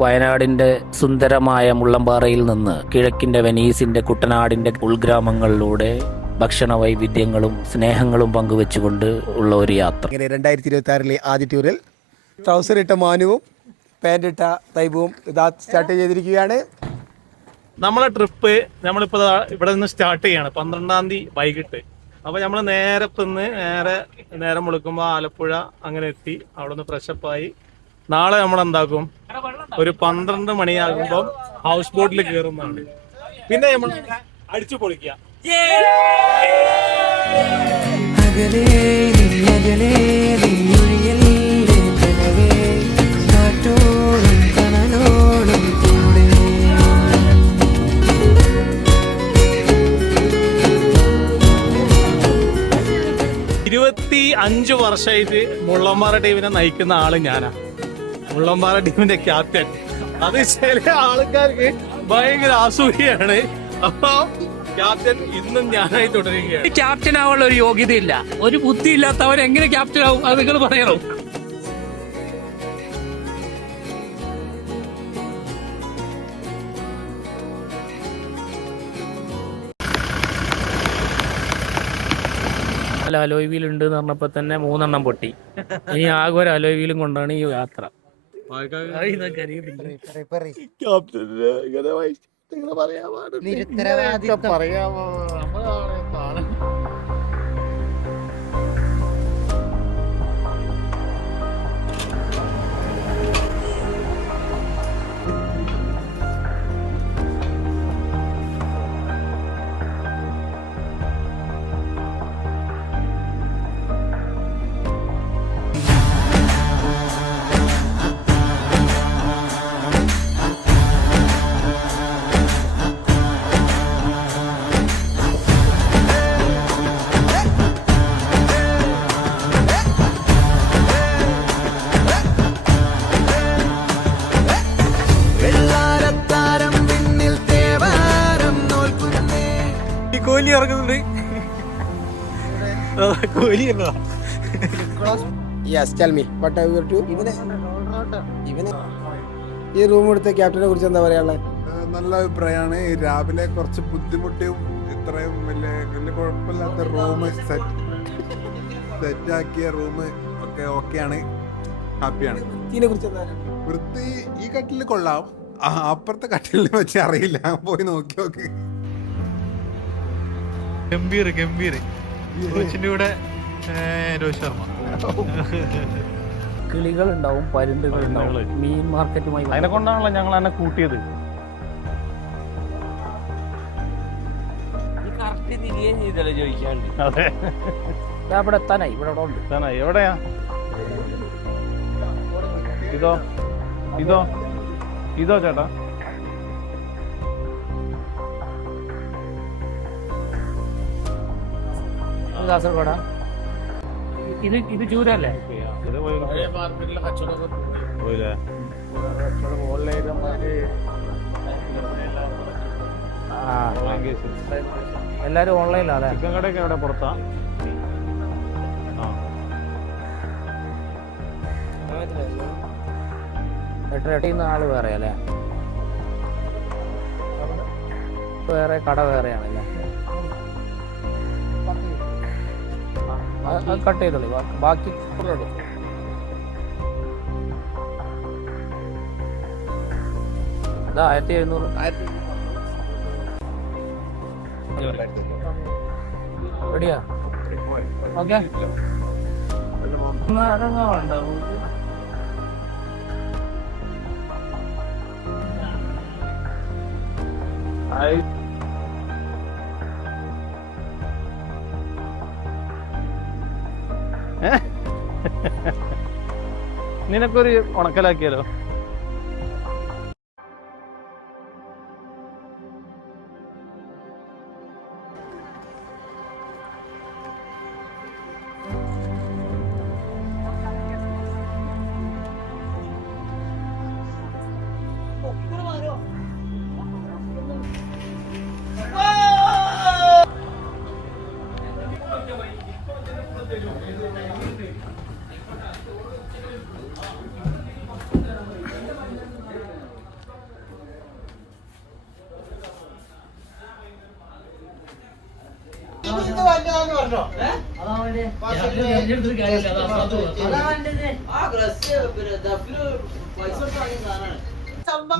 വയനാടിന്റെ സുന്ദരമായ മുള്ളംപാറയിൽ നിന്ന് കിഴക്കിന്റെ വെനീസിന്റെ കുട്ടനാടിന്റെ ഉൾഗ്രാമങ്ങളിലൂടെ ഭക്ഷണ വൈവിധ്യങ്ങളും സ്നേഹങ്ങളും പങ്കുവെച്ചുകൊണ്ട് ഉള്ള ഒരു യാത്ര. 2026 ആദ്യ ടൂറിൽ ട്രൗസർ ഇട്ട മാനുവും പാൻ്റ് ഇട്ട തൈബുവും ഇതാ സ്റ്റാർട്ട് ചെയ്തിരിക്കുകയാണ്. നമ്മളെ ട്രിപ്പ് നമ്മളിപ്പോൾ ഇവിടെ നിന്ന് സ്റ്റാർട്ട് ചെയ്യാണ് 12-ാം തീയതി വൈകിട്ട്. അപ്പോൾ നമ്മൾ നേരം വിളിക്കുമ്പോൾ ആലപ്പുഴ അങ്ങനെ എത്തി. അവിടെ നിന്ന് ഫ്രഷപ്പായി നാളെ നമ്മളെന്താക്കും, ഒരു 12 മണിയാകുമ്പോൾ ഹൗസ് ബോട്ടിൽ കയറുന്നതാണ്. പിന്നെ നമ്മൾ അടിച്ചു പൊളിക്കുക. അഞ്ച് വർഷമായിട്ട് മുള്ളംപാറ ടീമിനെ നയിക്കുന്ന ആള് ഞാനാ. മുള്ളംപാറ ടീമിന്റെ ക്യാപ്റ്റൻ. അത് ചില ആൾക്കാർക്ക് ഭയങ്കര അസൂയാണ്. അപ്പൊ ക്യാപ്റ്റൻ ഇന്നും ഞാനായി തുടരുകയാണ്. ക്യാപ്റ്റൻ ആവാനുള്ള ഒരു യോഗ്യതയില്ല, ഒരു ബുദ്ധി ഇല്ലാത്തവൻ എങ്ങനെ ക്യാപ്റ്റൻ ആവും? അത് നിങ്ങൾ പറയണം. അലോയ് വീൽ ഉണ്ട് എന്ന് പറഞ്ഞപ്പോ തന്നെ 3 എണ്ണം പൊട്ടി. ഇനി ആകെ ഒരു അലോയ് വീലും കൊണ്ടാണ് ഈ യാത്ര. കോഹ്ലി ഇറങ്ങുന്നുണ്ട്. കോഹ്ലി ഈ റൂം എടുത്ത ക്യാപ്റ്റനെ കുറിച്ച് എന്താ പറയാനുള്ളത്? നല്ല അഭിപ്രായമാണ്. രാവിലെ കുറച്ച് ബുദ്ധിമുട്ടിയും ഇത്രയും വലിയ കുഴപ്പമില്ലാത്ത റൂം സെറ്റാക്കിയ റൂം ഒക്കെ ഓക്കെയാണ്, ഹാപ്പിയാണ്. വൃത്തി ഈ കട്ടിൽ കൊള്ളാം, അപ്പുറത്തെ കട്ടിലിനെ വെച്ച് അറിയില്ല, പോയി നോക്കി നോക്ക്. ഗംഭീർ കൂടെ രോഹിത് ശർമ്മ. കിളികളുണ്ടാവും, പരുന്തുകളുണ്ടാവും, മീൻ മാർക്കറ്റുമായി. അതിനെ കൊണ്ടാണല്ലോ ഞങ്ങൾ എന്നെ കൂട്ടിയത്. അതെ, ഇവിടെ എത്താനായി. ഇവിടെ എവിടെയാ? ഇതോ ചേട്ടാ? കാസർഗോഡാ? ഇത് ചൂരല്ലേ? എല്ലാരും ഓൺലൈനിലാണ്. ചിക്കൻ കടയൊക്കെ എവിടെ? പുറത്താ? എട്ടീന്ന് ആള് വേറെ അല്ലേ? വേറെ കട വേറെയാണല്ലേ? കട്ട് ചെയ്തോളി, ബാക്കി ഇതാ 1700. റെഡിയാ? ഓക്കെ. നിനക്കൊരു ഉണക്കലാക്കിയാലോ?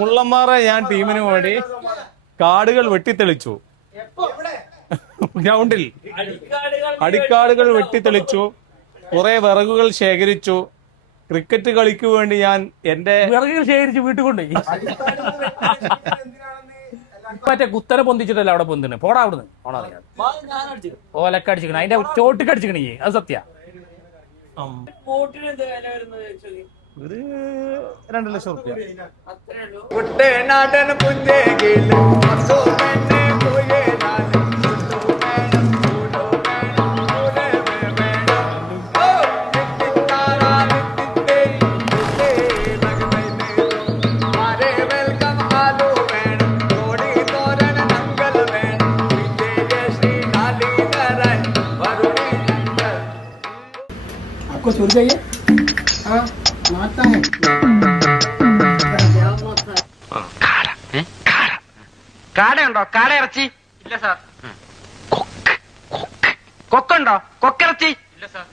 മുള്ളന്മാറ ഞാൻ ടീമിന് വേണ്ടി കാടുകൾ വെട്ടിത്തെളിച്ചു. ഗ്രൗണ്ടിൽ അടിക്കാടുകൾ വെട്ടിത്തെളിച്ചു, കുറെ വിറകുകൾ ശേഖരിച്ചു. ക്രിക്കറ്റ് കളിക്ക് വേണ്ടി ഞാൻ എന്റെ വിറകുകൾ ശേഖരിച്ച് വീട്ടിൽ കൊണ്ടുപോയി. മറ്റേ കുത്തനെ പൊന്തിച്ചിട്ടല്ല അവിടെ പൊന്തിന്. പോടാ അവിടുന്ന് ഓണറിയാം. ഓലക്ക അടിച്ചിക്കണ, അതിന്റെ ചോട്ടിക്ക് അടിച്ചിക്കണേ. അത് സത്യ. ഒരു 2 ലക്ഷം റുപ്യ. आपको सूर्य चाहिए? हाँ मारता है. കാടയുണ്ടോ? കാട ഇറച്ചി ഇല്ല സാർ. കൊക്കുണ്ടോ? കൊക്കിറച്ചി ഇല്ല സാർ.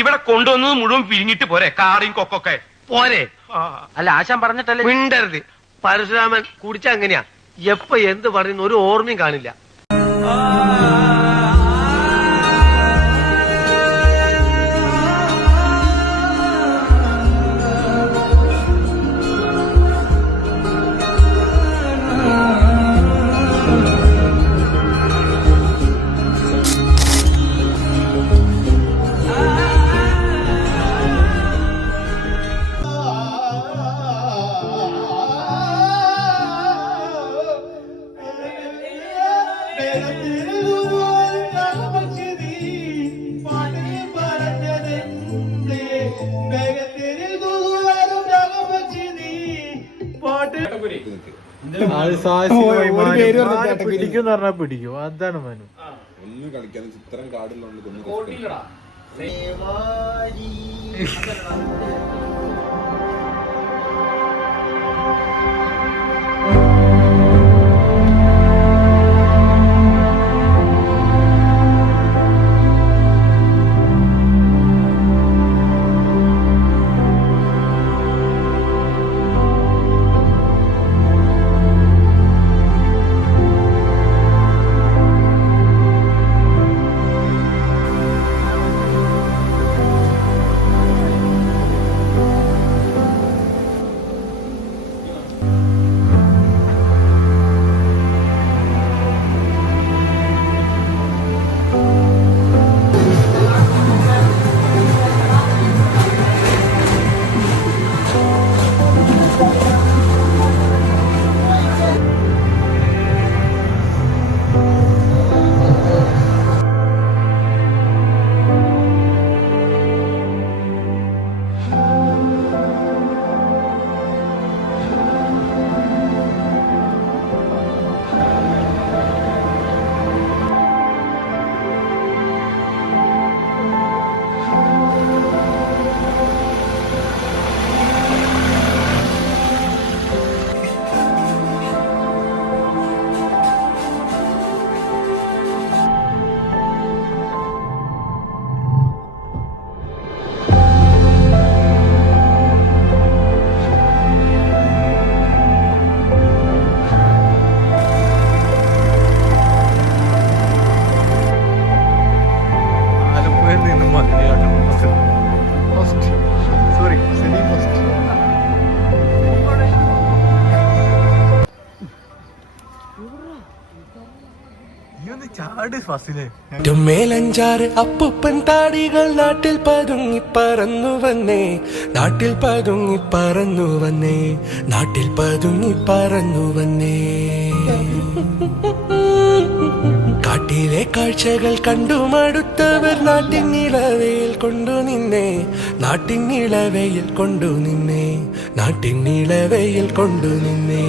ഇവിടെ കൊണ്ടുവന്നത് മുഴുവൻ പിരിഞ്ഞിട്ട് പോരെ? കാടയും കൊക്കൊക്കെ പോരെ? അല്ല ആശാൻ പറഞ്ഞിട്ടല്ലേ. മിണ്ടരുത്. പരശുരാമൻ കുടിച്ച അങ്ങനെയാ, എപ്പോ എന്ത് പറയുന്ന ഒരു ഓർമ്മയും കാണില്ല. പിടിക്കും പറഞ്ഞാൽ പിടിക്കും. അതാണ് മനു. ഒന്നും കളിക്കാതെ ചിത്രം കാടിലുണ്ട്. മേലഞ്ചാറ് അപ്പൂപ്പൻ താടികൾ നാട്ടിൽ പതുങ്ങി പറന്നു വന്നേ, നാട്ടിൽ പതുങ്ങി പറന്നു വന്നേ, നാട്ടിൽ പതുങ്ങി പറന്നു വന്നേ. കാട്ടിലെ കാഴ്ചകൾ കണ്ടു മടുത്തവർ നാട്ടിൻ നിളവയിൽ കൊണ്ടു നിന്നേ, നാട്ടിൻ നിളവയിൽ കൊണ്ടു നിന്നേ, നാട്ടിൻ നിളവയിൽ കൊണ്ടു നിന്നേ.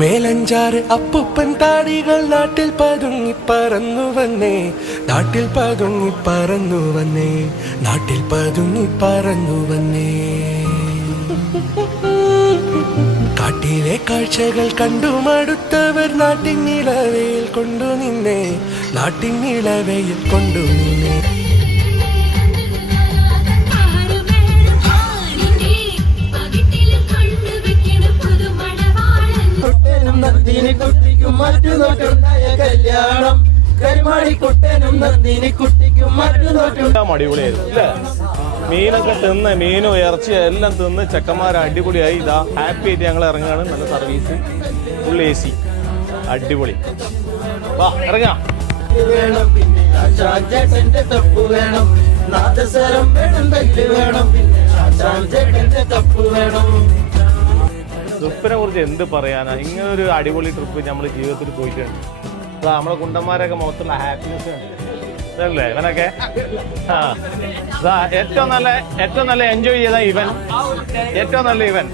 മേലഞ്ചാറ് അപ്പൂപ്പൻ താടികൾ നാട്ടിൽ പതുങ്ങി പറന്നു വന്നേ, നാട്ടിൽ പതുങ്ങി പറന്നു വന്നേ, നാട്ടിൽ പതുങ്ങി പറന്നു വന്നേ. കാട്ടി കാട്ടിലെ കാഴ്ചകൾ കണ്ടു മടുത്തവർ നാട്ടിൻ നിലവയിൽ കൊണ്ടു നിന്നെ, നാട്ടിൻ നിലവയിൽ കൊണ്ടു നിന്നെ. അടിപൊളിയായിരുന്നു അല്ലേ? മീനൊക്കെ തിന്ന്, മീനും ഇറച്ചിയും എല്ലാം തിന്ന് ചെക്കന്മാർ അടിപൊളിയായി. ഇതാ ഹാപ്പി ആയിട്ട് ഞങ്ങൾ ഇറങ്ങാണ്. നല്ല സർവീസ്, ഫുൾ AC, അടിപൊളി. വാ ഇറങ്ങാം. ട്രിപ്പിനെ കുറിച്ച് എന്ത് പറയാനാ? ഇങ്ങനെ ഒരു അടിപൊളി ട്രിപ്പ് നമ്മൾ ജീവിതത്തിൽ പോയിട്ടുണ്ട്. അതാ നമ്മളെ കുണ്ടന്മാരൊക്കെ മുഖത്തുള്ള ഹാപ്പിനെസ് അല്ലേ ഇവനൊക്കെ. ഏറ്റവും നല്ല എൻജോയ് ചെയ്ത ഇവൻ, ഏറ്റവും നല്ല ഇവൻ.